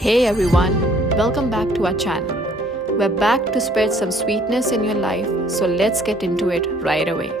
Hey everyone, welcome back to our channel. We're back to spread some sweetness in your life, so let's get into it right away.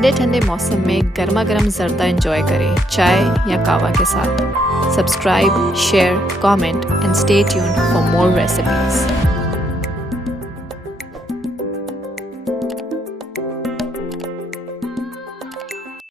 ठंडे ठंडे मौसम में गर्मा गर्म जर्दा enjoy करें चाय या कहवा के साथ. Subscribe, share, comment and stay tuned for more recipes.